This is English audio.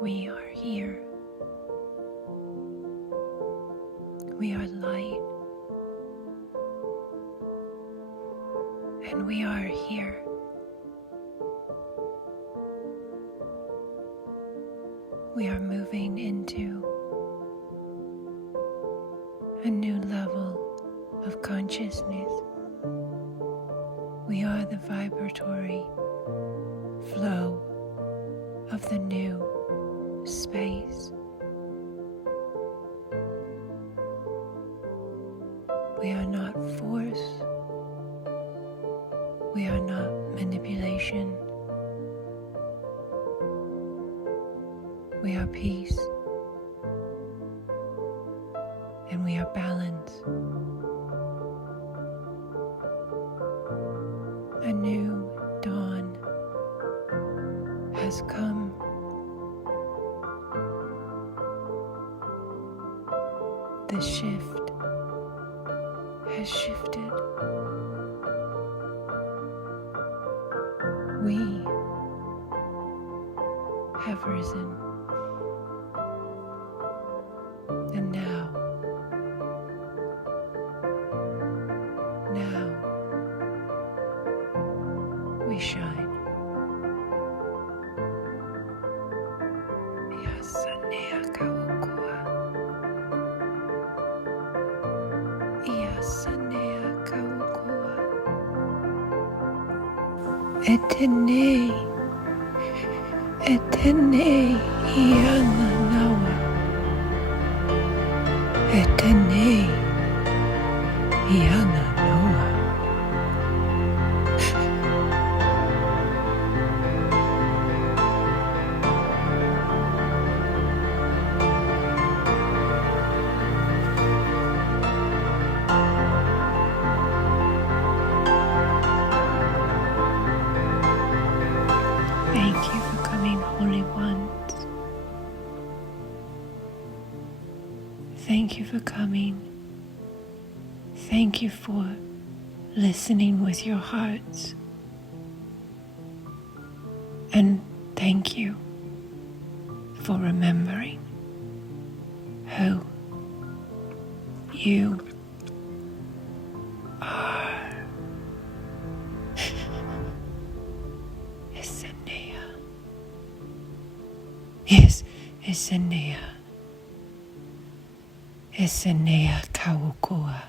We are here. We are light. And we are here. We are moving into a new level of consciousness. We are the vibratory flow of the new space. We are not force. We are not manipulation. We are peace. And we are balance. A new dawn has come. The shift has shifted. We have risen. And now we shine. Yasanea kaukua. Yasanea kaukua. Etene iana. Etene iana noa. Thank you for coming, Holy Ones. Thank you for coming. Thank you for listening with your hearts. And thank you for remembering who you are. Esenea. Yes, Esenea. Esenea Kaukua.